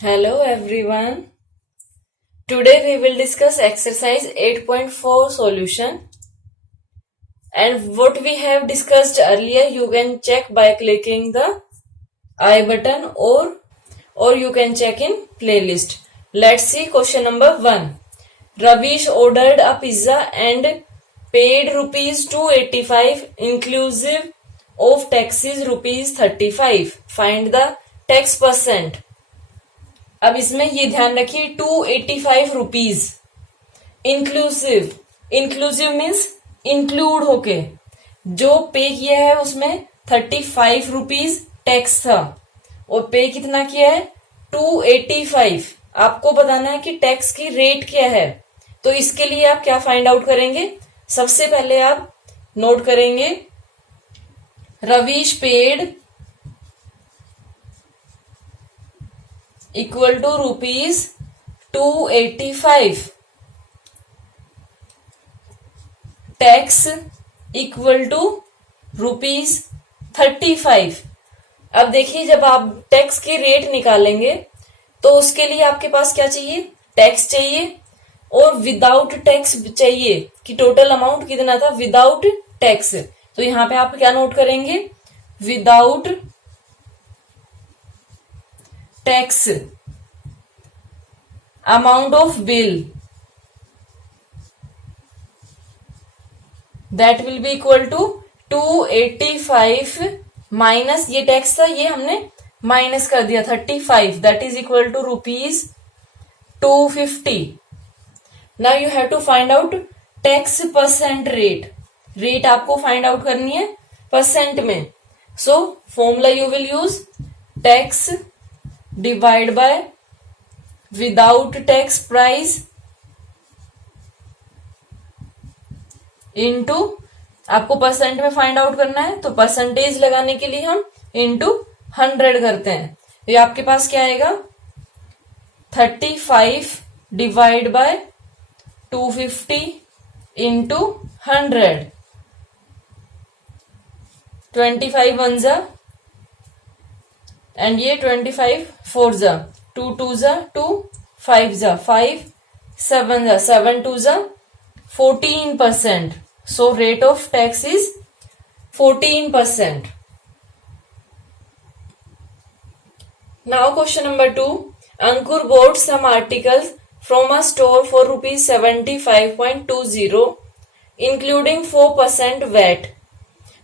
Hello everyone. Today we will discuss exercise 8.4 solution. And what we have discussed earlier you can check by clicking the I button or you can check in playlist. Let's see question number 1. Ravish ordered a pizza and paid rupees 285 inclusive of taxes rupees 35. Find the tax percent. अब इसमें ये ध्यान रखिए 285 rupees inclusive means include होके जो पे किया है उसमें 35 रुपीज टैक्स था और पे कितना किया है 285। आपको बताना है कि टैक्स की रेट क्या है। तो इसके लिए आप क्या फाइंड आउट करेंगे, सबसे पहले आप नोट करेंगे Ravish paid equal to rupees 285, tax equal to rupees 35। अब देखिए जब आप टैक्स की रेट निकालेंगे तो उसके लिए आपके पास क्या चाहिए, टैक्स चाहिए और विदाउट टैक्स चाहिए कि टोटल अमाउंट कितना था विदाउट टैक्स। तो यहां पे आप क्या नोट करेंगे, without tax amount of bill that will be equal to 285 minus ये टैक्स था ये हमने माइनस कर दिया 35 that is equal to rupees 250। Now you have to find out tax percent rate आपको फाइंड आउट करनी है परसेंट में। So formula you will use tax divide by without tax price into, आपको परसेंट में find out करना है तो percentage लगाने के लिए हम इनटू 100 करते हैं। ये आपके पास क्या आएगा 35 डिवाइड बाय 250 इंटू 100, 25 वन जा एंड ये 25 फोर जा, 2 2 जा 2, 5 जा 5, 7 जा 7 2 जा 14%. So rate of tax is 14%. Now question number 2. Ankur bought some articles from a store for rupees 75.20 including 4% VAT.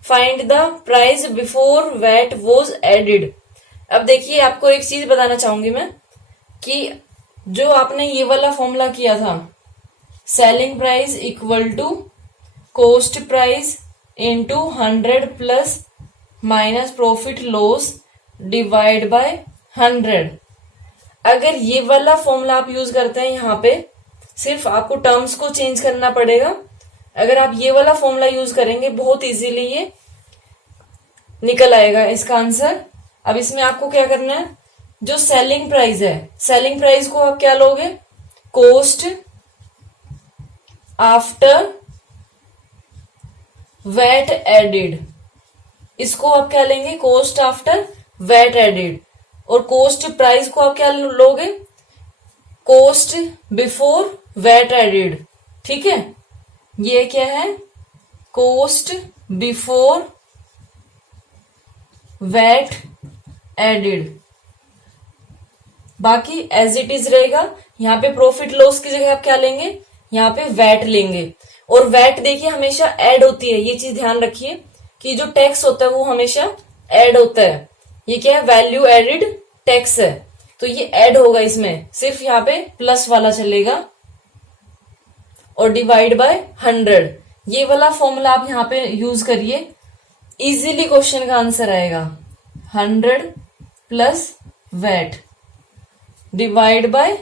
Find the price before VAT was added. अब देखिए आपको एक चीज बताना चाहूंगी मैं कि जो आपने ये वाला फॉर्मूला किया था selling price equal to cost price into 100 plus minus profit loss divide by 100, अगर ये वाला फॉर्मूला आप यूज करते हैं यहाँ पे सिर्फ आपको टर्म्स को चेंज करना पड़ेगा। अगर आप ये वाला फॉर्मूला यूज करेंगे बहुत इजीली ये निकल आएगा इसका आंसर। अब इसमें आपको क्या करना है, जो सेलिंग प्राइस है सेलिंग प्राइस को आप क्या लोगे, कॉस्ट आफ्टर वैट एडेड, इसको आप क्या लेंगे कॉस्ट आफ्टर वैट एडेड। और कॉस्ट प्राइस को आप क्या लोगे, कॉस्ट बिफोर वैट एडेड। ठीक है, ये क्या है कॉस्ट बिफोर वैट एडेड, बाकी एज इट इज रहेगा। यहाँ पे प्रॉफिट लॉस की जगह आप क्या लेंगे, यहाँ पे वैट लेंगे। और वैट देखिए हमेशा ऐड होती है, ये चीज ध्यान रखिए कि जो टैक्स होता है वो हमेशा ऐड होता है। ये क्या है वैल्यू एडेड टैक्स है तो ये ऐड होगा, इसमें सिर्फ यहाँ पे प्लस वाला चलेगा और डिवाइड बाय 100। ये वाला फॉर्मूला आप यहाँ पे यूज करिए, इजीली क्वेश्चन का आंसर आएगा 100 प्लस वैट डिवाइड बाय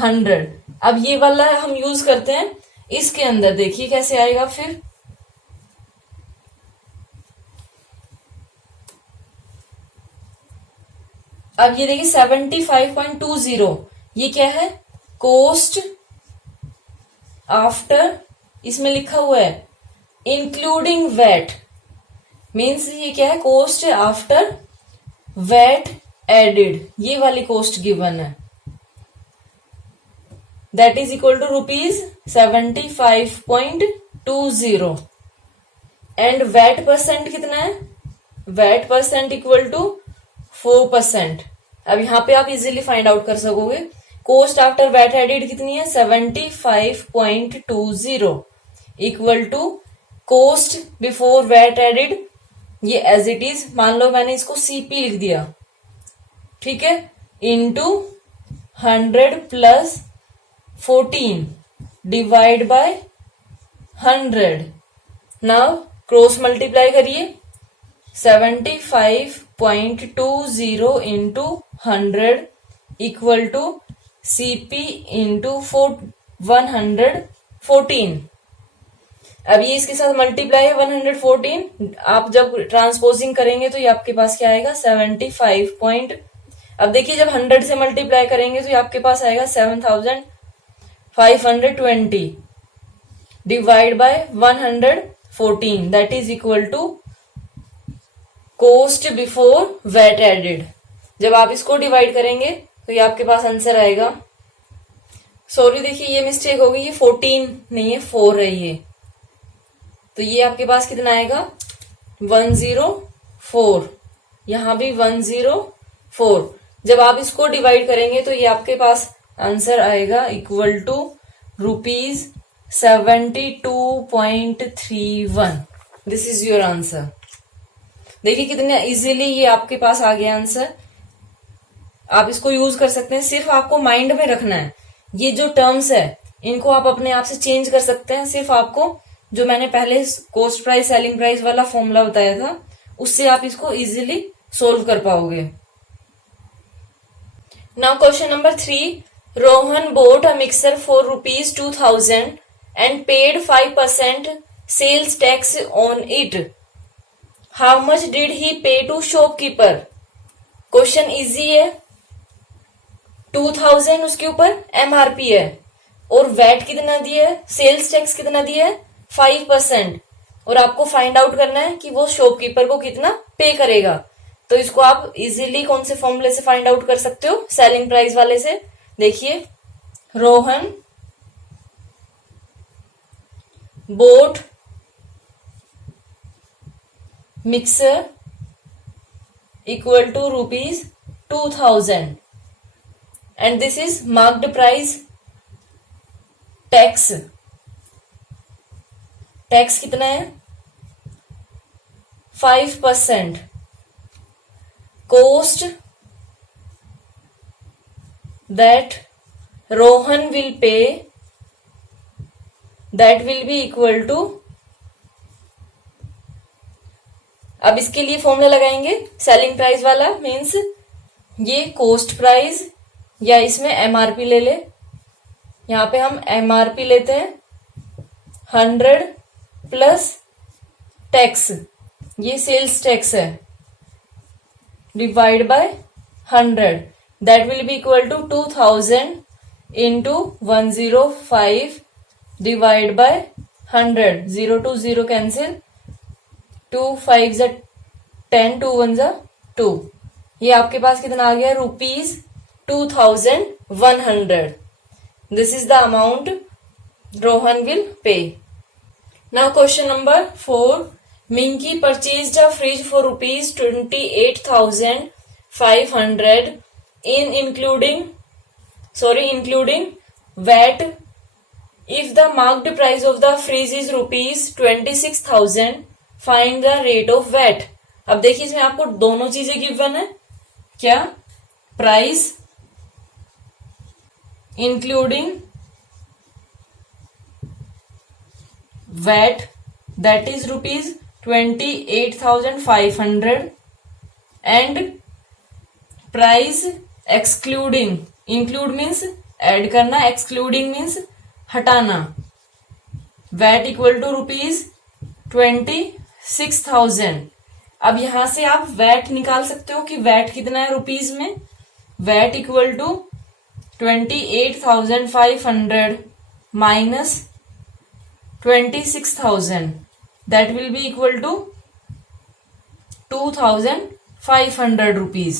100। अब ये वाला हम यूज करते हैं इसके अंदर, देखिए कैसे आएगा फिर। अब ये देखिए 75.20 ये क्या है कॉस्ट आफ्टर, इसमें लिखा हुआ है इंक्लूडिंग वैट, मीन्स ये क्या है कॉस्ट आफ्टर वैट एडेड, ये वाली कॉस्ट गिवन है, that is equal to ₹75.20 and VAT percent कितना है, वैट परसेंट इक्वल टू 4%। अब यहां पे आप इजीली फाइंड आउट कर सकोगे, कॉस्ट आफ्टर वैट एडेड कितनी है 75.20 equal to cost before VAT added, ये एज इट इज मान लो मैंने इसको सीपी लिख दिया, ठीक है, into 100 plus 14 divide by 100। Now cross multiply करिए, 75.20 into 100 equal to CP into 114। अब ये इसके साथ मल्टीप्लाई है 114, आप जब ट्रांसपोजिंग करेंगे तो ये आपके पास क्या आएगा 75 अब देखिए जब 100 से मल्टीप्लाई करेंगे तो ये आपके पास आएगा 7520 divide by 114 that is equal to cost before VAT added. जब आप इसको डिवाइड करेंगे तो ये आपके पास आंसर आएगा, सॉरी देखिए ये मिस्टेक होगी, ये 14 नहीं है 4 है ये, तो ये आपके पास कितना आएगा 104, यहां भी 104। जब आप इसको डिवाइड करेंगे तो ये आपके पास आंसर आएगा equal to ₹72.31। This is your answer. देखिए कितने इजीली ये आपके पास आ गया आंसर। आप इसको यूज कर सकते हैं, सिर्फ आपको माइंड में रखना है, ये जो टर्म्स है इनको आप अपने आप से चेंज कर सकते हैं, सिर्फ आपको जो मैंने पहले कॉस्ट प्राइस सेलिंग प्राइस वाला फॉर्मूला बताया था उससे आप इसको इजीली सोल्व कर पाओगे। Now question number 3, Rohan bought a mixer for ₹2000 and paid 5% sales tax on it. How much did he pay to shopkeeper? Question easy है, 2000 उसके ऊपर MRP है और वैट कितना दिया है, सेल्स टैक्स कितना दिया है 5%, और आपको फाइंड आउट करना है कि वो शॉपकीपर को कितना पे करेगा। तो इसको आप इजीली कौन से फॉर्मूले से फाइंड आउट कर सकते हो, सेलिंग प्राइस वाले से। देखिए Rohan bought mixer equal to ₹2000 and this is marked price, tax, tax कितना है 5%, cost that Rohan will pay that will be equal to, अब इसके लिए फॉर्मूला लगाएंगे सेलिंग प्राइस वाला, मीन्स ये कॉस्ट प्राइस या इसमें एमआरपी ले ले, यहां पे हम एमआरपी लेते हैं 100 प्लस टैक्स, ये सेल्स टैक्स है, divide by 100 that will be equal to 2000 into 105 divide by 100, 0 to 0 cancel, 2 5 जा 10, 2 1 जा 2, ये आपके पास कितना आ गया ₹2100। This is the amount Rohan will pay. Now question number 4, Minky purchased a fridge for ₹28,500 including VAT. If the marked price of the fridge is ₹26,000, find the rate of VAT. अब देखिए इसमें आपको दोनों चीजें गिवन है, क्या price including VAT that is ₹28,500 and price excluding, include means add करना, excluding means हटाना, VAT इक्वल टू ₹26,000। अब यहां से आप VAT निकाल सकते हो कि VAT कितना है रुपीज में, VAT equal to 28,500 minus 26,000 that will be equal to 2,500 rupees.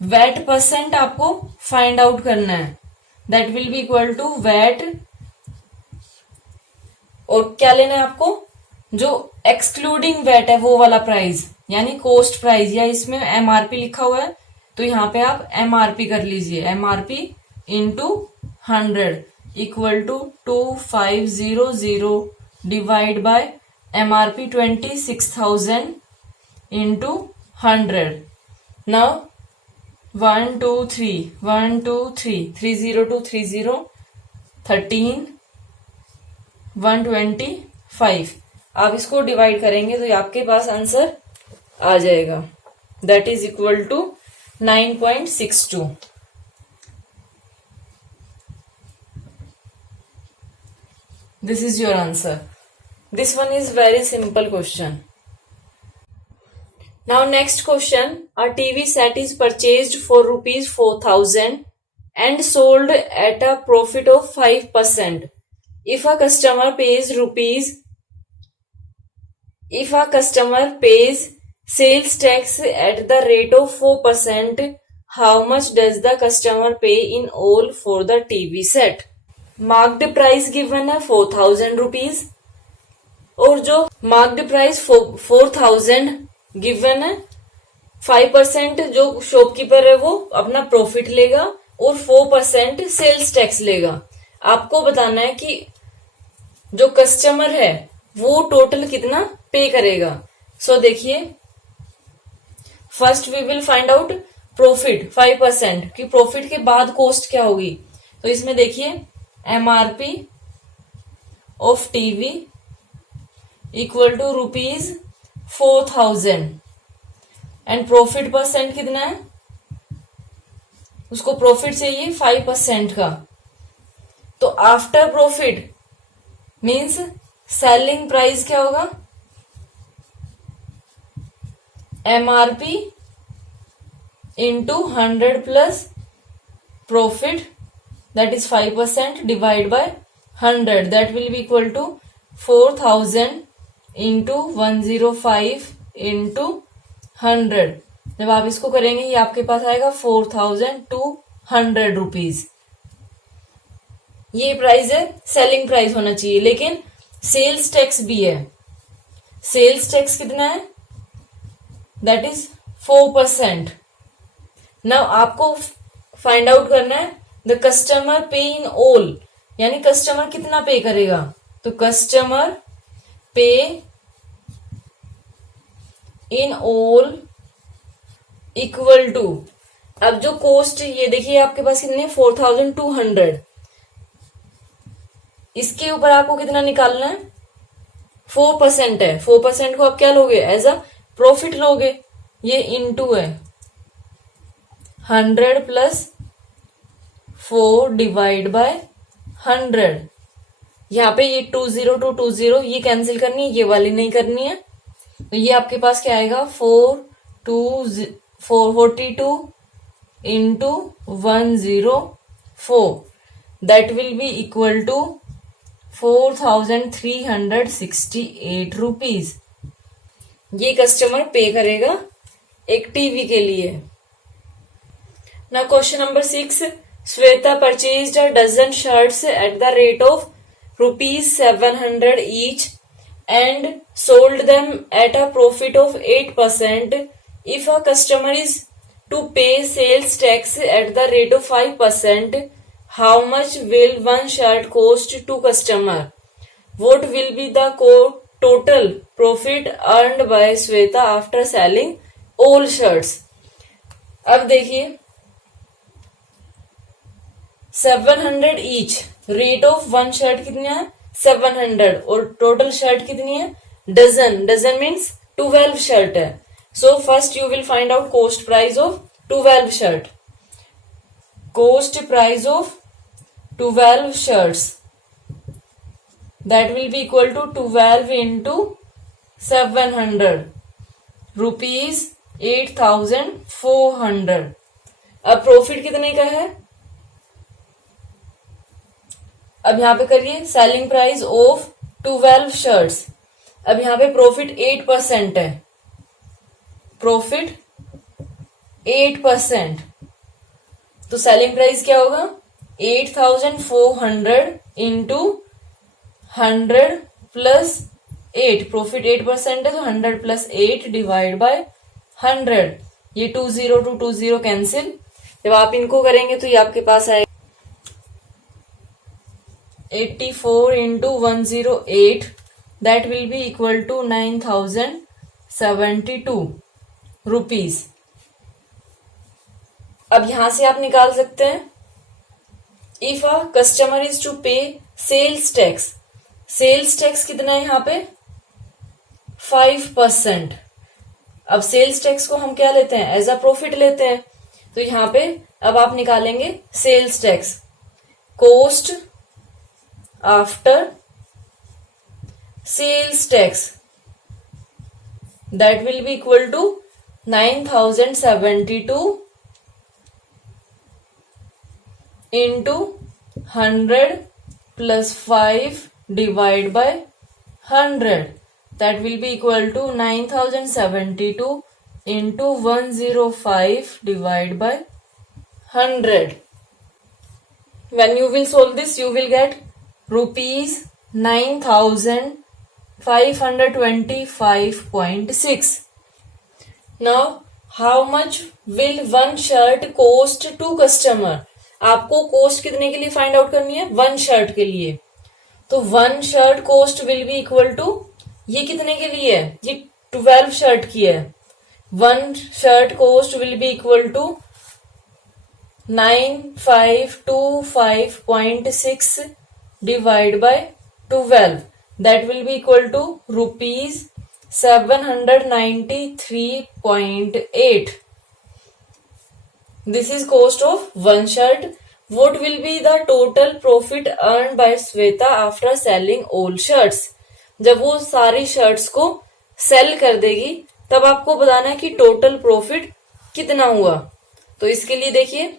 VAT percent आपको फाइंड आउट करना है, that will be equal to VAT, और क्या लेना है आपको, जो एक्सक्लूडिंग वैट है वो वाला प्राइस, यानी कोस्ट प्राइस, या इसमें एमआरपी लिखा हुआ है तो यहाँ पे आप एमआरपी कर लीजिए, MRP into 100 equal to 2500 divide by MRP 26,000 into 100. Now 1 2 3 1 2 3 302 30 13 125. आप इसको डिवाइड करेंगे तो आपके पास आंसर आ जाएगा, that is equal to 9.62. This is your answer. This one is very simple question. Now next question. A TV set is purchased for rupees 4,000 and sold at a profit of 5%. If a customer pays sales tax at the rate of 4%, how much does the customer pay in all for the TV set? Marked price given है 4,000 rupees, और जो marked price 4,000 given है, 5% जो shopkeeper है वो अपना profit लेगा और 4% सेल्स टैक्स लेगा. आपको बताना है कि जो कस्टमर है वो टोटल कितना पे करेगा. सो देखिए, first we will find out profit 5%, कि प्रॉफिट के बाद कॉस्ट क्या होगी. तो इसमें देखिए MRP of TV equal to rupees 4,000 and profit percent कितना है, उसको प्रॉफिट चाहिए 5% का. तो after profit means selling price क्या होगा, MRP into 100 plus profit, that is 5% divide by 100, that will be equal to 4,000 into 105 into 100. जब आप इसको करेंगे ये आपके पास आएगा 4,200 रुपीज. ये प्राइस है, सेलिंग प्राइस होना चाहिए, लेकिन सेल्स टैक्स भी है. सेल्स टैक्स कितना है, दैट इज 4%. नाउ आपको फाइंड आउट करना है द कस्टमर पे इन ऑल, यानी कस्टमर कितना पे करेगा. तो कस्टमर पे इन ऑल इक्वल टू, अब जो कॉस्ट ये देखिए आपके पास कितने 4,200, इसके ऊपर आपको कितना निकालना है, 4% है. 4% को आप क्या लोगे, एज अ प्रॉफिट लोगे. ये इनटू है 100 प्लस 4 डिवाइड बाय 100. यहाँ पे ये 20220 ये कैंसिल करनी है, ये वाली नहीं करनी है. तो ये आपके पास क्या आएगा 442 into 104, that will be equal to 4,368 rupees. ये कस्टमर पे करेगा एक टीवी के लिए. Now question number 6. Sweta purchased a dozen shirts at the rate of rupees 700 each and sold them at a profit of 8%. If a customer is to pay sales tax at the rate of 5%, how much will one shirt cost to customer? What will be the total profit earned by Sweta after selling all shirts? अब देखिए 700 each, rate of one shirt कितनी है 700, और total shirt कितनी है dozen. Dozen means 12 shirt है. So first you will find out cost price of 12 shirt. Cost price of 12 shirts, that will be equal to 12 into 700 rupees 8,400. अब profit कितने का है, अब यहां पे करिए सेलिंग प्राइस ऑफ 12 शर्ट्स. अब यहां पे प्रॉफिट 8% है, प्रॉफिट 8%। तो सेलिंग प्राइस क्या होगा 8,400 इंटू 100 प्लस 8, प्रॉफिट 8% है तो 100 प्लस 8 डिवाइड बाय 100। ये 20 कैंसिल। जब आप इनको करेंगे तो ये आपके पास आएगा 84 into 108, that will be equal to 9,072 rupees. अब यहां से आप निकाल सकते हैं if a customer is to pay sales tax. Sales tax कितना है यहाँ पे 5%। अब सेल्स टैक्स को हम क्या लेते हैं एज अ प्रॉफिट लेते हैं। तो यहाँ पे अब आप निकालेंगे sales tax, cost after sales tax, that will be equal to 9,072 into 100 plus 5 divide by 100, that will be equal to 9,072 into 105 divided by 100. When you will solve this, you will get rupees 9,525.6. Now, how much will one shirt cost to customer? आपको cost कितने के लिए find out करनी है 1 shirt के लिए। तो 1 shirt cost will be equal to, ये कितने के लिए है ये 12 शर्ट की है। 1 shirt cost will be equal to 9525.6 divide by 12, that will be equal to rupees 793.8। This is cost of 1 shirt. What will be the total profit earned by Sweta after selling all shirts? जब वो सारी shirts को cell कर देगी तब आपको बताना है कि टोटल प्रॉफिट कितना हुआ। तो इसके लिए देखिए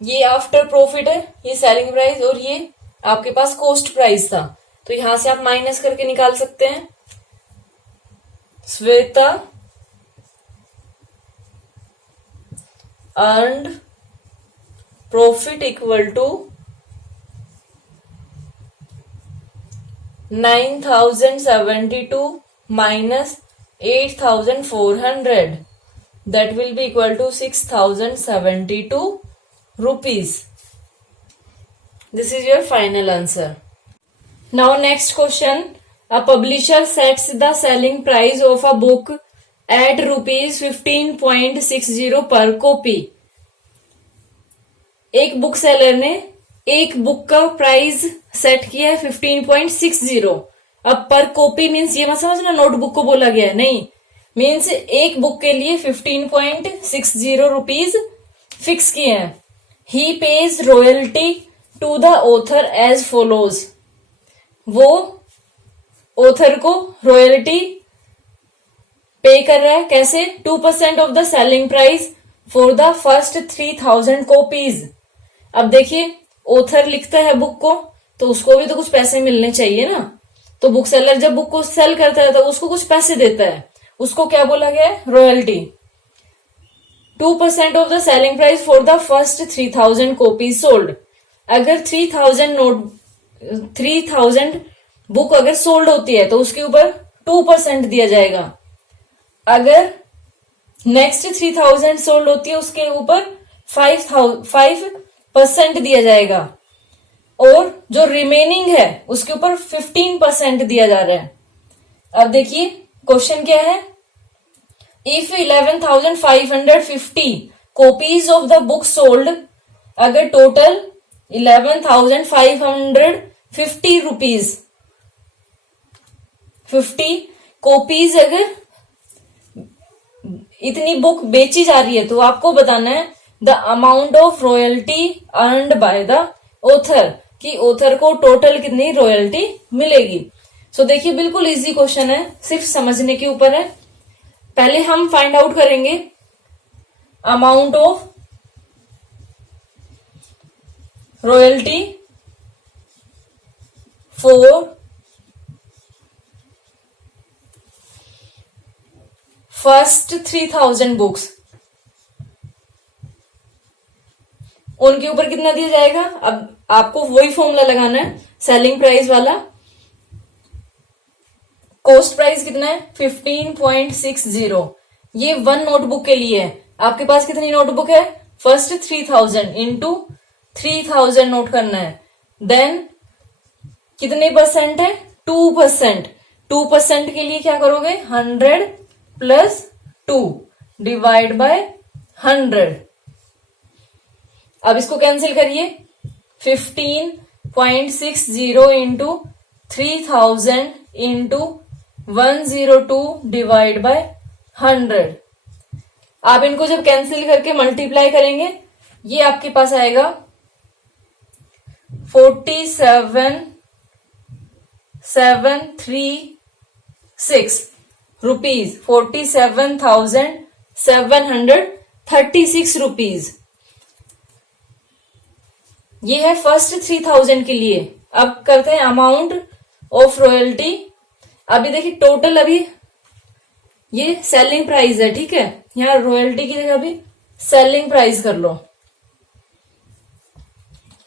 ये आफ्टर प्रॉफिट है, ये सेलिंग प्राइस और ये आपके पास कॉस्ट प्राइस था। तो यहां से आप माइनस करके निकाल सकते हैं। Shweta earned profit equal to 9,072 minus 8,400, that will be equal to 6,072 rupees. This is your final answer. Now next question. A publisher sets the selling price of a book at rupees 15.60 पर copy. एक book seller ने एक book का price set किया है 15.60। अब पर copy means ये मत समझना नोटबुक को बोला गया है, नहीं, मीन्स एक बुक के लिए 15.60 रुपीज फिक्स किए हैं। He pays royalty to the author as follows. वो ऑथर को रॉयल्टी पे कर रहा है कैसे 2% of the selling price for the first 3,000 copies. अब देखिए ऑथर लिखता है बुक को तो उसको भी तो कुछ पैसे मिलने चाहिए ना। तो बुक सेलर जब बुक को सेल करता है तो उसको कुछ पैसे देता है, उसको क्या बोला गया है royalty. 2% of the selling price for the first 3,000 copies sold. अगर 3,000 बुक अगर सोल्ड होती है तो उसके ऊपर 2% दिया जाएगा। अगर नेक्स्ट 3,000 सोल्ड होती है उसके ऊपर 5% दिया जाएगा और जो रिमेनिंग है उसके ऊपर 15% दिया जा रहा है। अब देखिए क्वेश्चन क्या है, if 11,550 copies of the book sold, अगर टोटल 11,550 रुपीज 50 कॉपीज अगर इतनी बुक बेची जा रही है तो आपको बताना है the amount of royalty earned by the author, कि ऑथर को टोटल कितनी रॉयल्टी मिलेगी। सो देखिए बिल्कुल इजी क्वेश्चन है, सिर्फ समझने के ऊपर है। पहले हम फाइंड आउट करेंगे amount of royalty first 3000 books, उनके ऊपर कितना दिया जाएगा। अब आपको वही फॉर्मूला लगाना है सेलिंग प्राइस वाला। कॉस्ट प्राइस कितना है 15.60। ये 1 नोटबुक के लिए है। आपके पास कितनी नोटबुक है, फर्स्ट 3000 इंटू 3000 नोट करना है। देन कितने परसेंट है 2%। 2% के लिए क्या करोगे 100 प्लस 2 डिवाइड बाय 100। अब इसको कैंसिल करिए 15.60 इंटू 3000 इंटू 102 डिवाइड बाय 100। आप इनको जब कैंसिल करके मल्टीप्लाई करेंगे ये आपके पास आएगा 47,736 रुपीज, 47,736 रुपीज। ये है फर्स्ट 3000 के लिए। अब करते हैं अमाउंट ऑफ रॉयल्टी। अभी देखिए टोटल, अभी ये सेलिंग प्राइस है, ठीक है। यहाँ रॉयल्टी की जगह अभी सेलिंग प्राइस कर लो।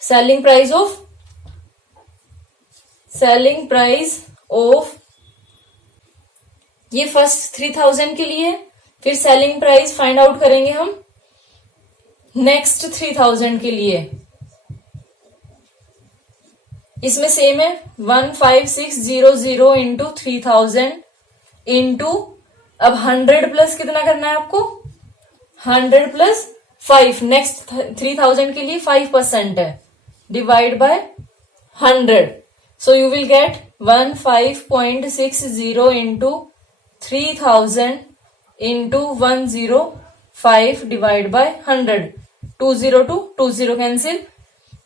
सेलिंग प्राइस ऑफ ये फर्स्ट 3000 के लिए। फिर सेलिंग प्राइस फाइंड आउट करेंगे हम नेक्स्ट 3000 के लिए। इसमें सेम है 15600 इंटू 3000 इंटू, अब 100 प्लस कितना करना है आपको 100 प्लस 5, नेक्स्ट 3000 के लिए 5% है, divide by 100। So you will get 15.60 into 3000 into 105 divide by 100। 202 cancel.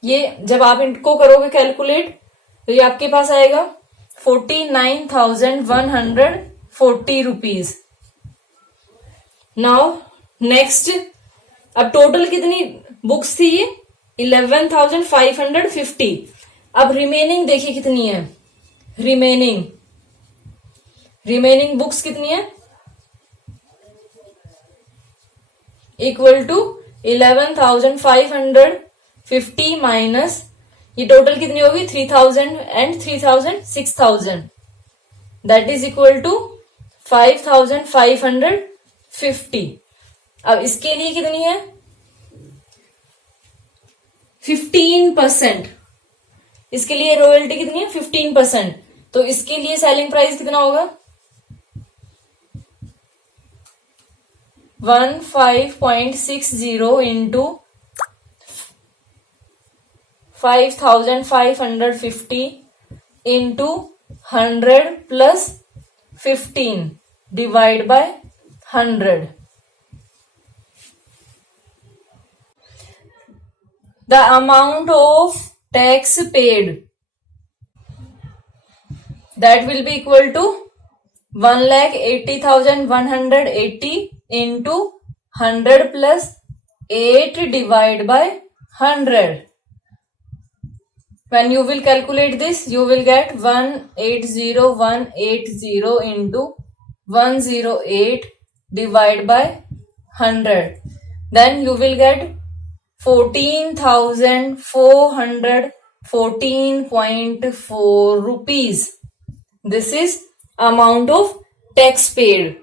ये जब आप इनको करोगे कैलकुलेट तो ये आपके पास आएगा 49,140 रुपीज। नाउ नेक्स्ट, अब टोटल कितनी बुक्स थी ये 11,550। अब रिमेनिंग देखिए कितनी है। रिमेनिंग बुक्स कितनी है, इक्वल टू 11,550 माइनस ये टोटल कितनी होगी 3000 and 3000 6000, that is equal to 5,550। अब इसके लिए कितनी है 15%। इसके लिए रॉयल्टी कितनी है 15%। तो इसके लिए सेलिंग प्राइस कितना होगा 15.60 into 5,550 into 100 plus 15 divide by 100। The amount of tax paid, that will be equal to 1,80,180 into 100 plus 8 divided by 100. When you will calculate this, you will get 180,180 into 108 divided by 100. Then you will get 14,414.4 rupees. This is amount of tax paid.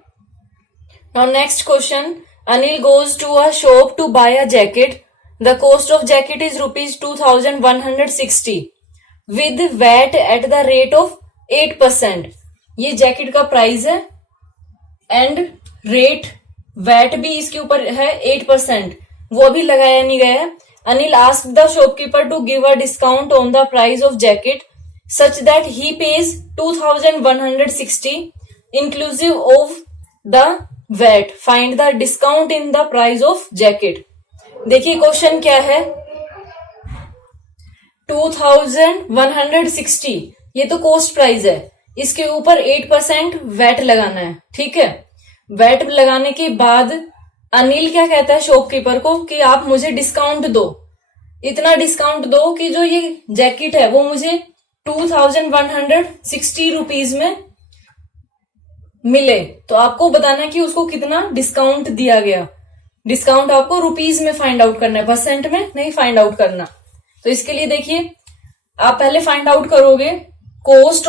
Now next question. Anil goes to a shop to buy a jacket. The cost of jacket is rupees 2,160 with VAT at the rate of 8%. ये jacket का price है and rate VAT भी इसके ऊपर है 8%, वो अभी लगाया नहीं गया है। Anil asked the shopkeeper to give a discount on the price of jacket such that he pays 2,160 inclusive of the VAT. Find the discount in the price of jacket. देखिए क्वेश्चन क्या है 2,160, ये तो कॉस्ट प्राइस है, इसके ऊपर 8% VAT लगाना है, ठीक है। वैट लगाने के बाद अनिल क्या कहता है शॉपकीपर को कि आप मुझे डिस्काउंट दो, इतना डिस्काउंट दो कि जो ये जैकेट है वो मुझे 2,160 रुपीज में मिले तो आपको बताना है कि उसको कितना डिस्काउंट दिया गया। डिस्काउंट आपको रुपीज में फाइंड आउट करना है, परसेंट में नहीं फाइंड आउट करना। तो इसके लिए देखिए, आप पहले फाइंड आउट करोगे cost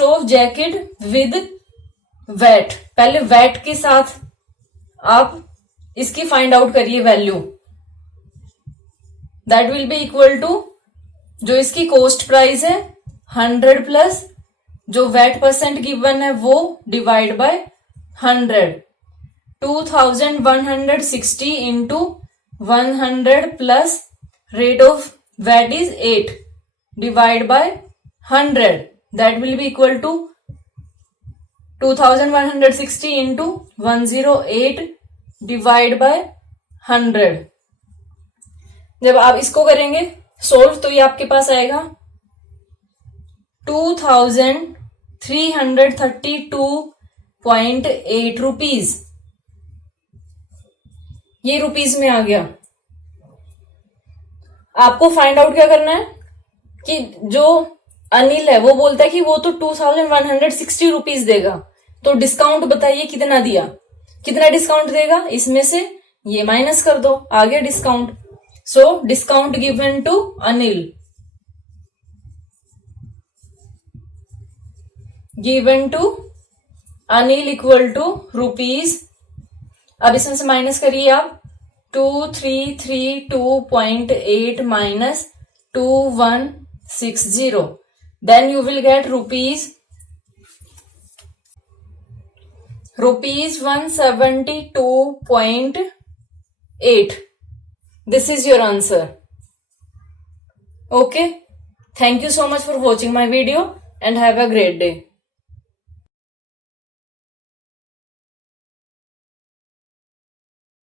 of jacket with VAT. पहले वैट के साथ आप इसकी फाइंड आउट करिए value. That will be equal to, जो इसकी कॉस्ट प्राइस है 100 प्लस जो वैट परसेंट गिवन है वो divide by 100, 2160 into 100 plus rate of VAT is 8 divide by 100, that will be equal to 2160 into 108 divide by 100। जब आप इसको करेंगे सोल्व तो ये आपके पास आएगा 2332.8 रुपीज। ये रुपीज में आ गया। आपको फाइंड आउट क्या करना है कि जो अनिल है वो बोलता है कि वो तो 2160 रुपीज देगा, तो डिस्काउंट बताइए कितना दिया, कितना डिस्काउंट देगा, इसमें से ये माइनस कर दो, आ गया discount. So discount given to Anil, given to Anil equal to rupees, अब इसमें से माइनस करिए आप 2332.8 minus 2160, then you will get rupees 172.8. This is your answer. Okay, thank you so much for watching my video and have a great day.